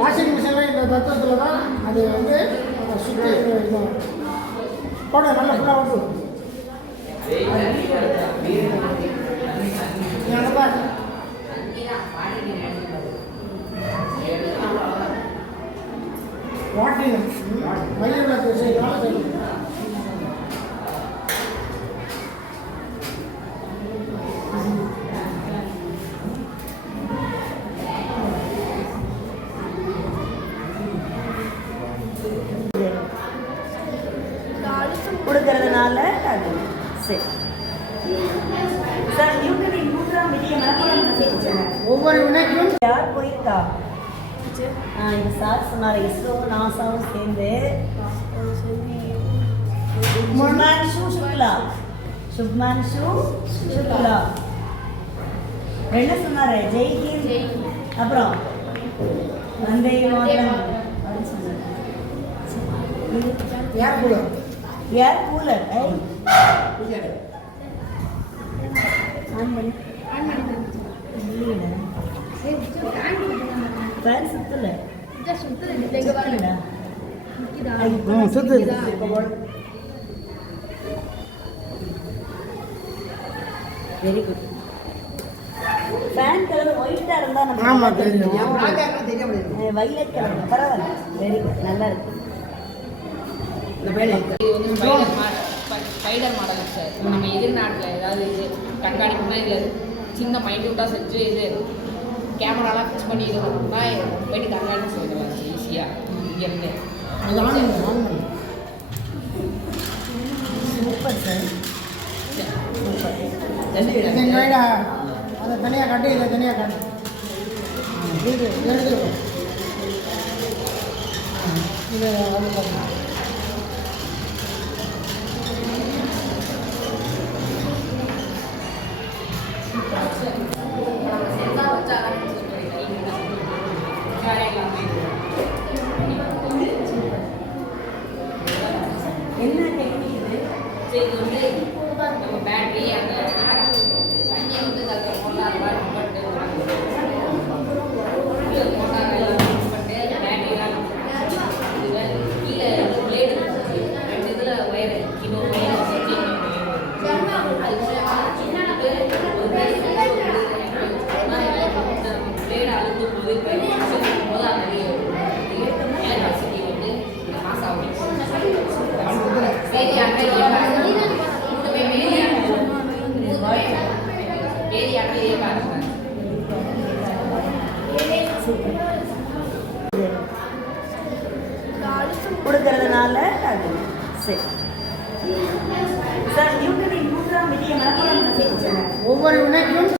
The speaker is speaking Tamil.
வாஷிங் மிஷினில் இந்த தத்துவத்தில் தான் அது வந்து சுற்றி போட நல்லா ஃபுல்லாக விட்டு வாட்டிங் மையம் செய்யலாம். கொடுக்கறதுனால அது சரி சார். யூனிட் 3ஆம் விதியை ஒவ்வொரு வினைக்கும் யார் போயிருக்கா? இந்த சார் சொன்னார் இஸ்ரோவும் நாசாவும் சேர்ந்து சுப்மான்ஷு சுக்லா என்ன சொன்னாரு? ஜெய்ஹிந்த், அப்புறம் Vande Mataram. Air cooler fan சுத்தல வெரி குட். ஃபேன் கலர் ஒயிட்டா இருந்தா நம்ம வைலட் கலர் பரவாயில்ல. வெரி குட், நல்லா இருக்கு. Spider model sir. நம்ம எதிர்நாட்டில் ஏதாவது இது கண்காணிப்புனா இது சின்ன மைன்யூட்டாக செஞ்சு இது கேமராலாம் ஃபிக்ஸ் பண்ணி இது பண்ணோம்னா போயிட்டு கண்காணிப்பு செய்யலாம் ஈஸியாக இங்கேருந்து. சூப்பர் சார், அதை தனியாக காட்டு, இதை தனியாக காட்டு. இது என்ன டெக்னிக் இது? இது வந்து நம்ம பேட்டரி அந்த தண்ணியை வந்து கலக்க மோட்டார் பட்டு மோட்டார் பட்டு பேட்டரிலாம் கீழே பிளேடு ரெண்டு இதில் ஒயர் இன்னொரு ஒயர் வச்சு பிளேடு அழுத்தும் போது போது அந்த வசதி வந்து பாஸ் ஆகும். கொடுக்கறதுனால அது சரி சார். யூனிட் 3ஆம் விதியை ஒவ்வொரு வினைக்கும்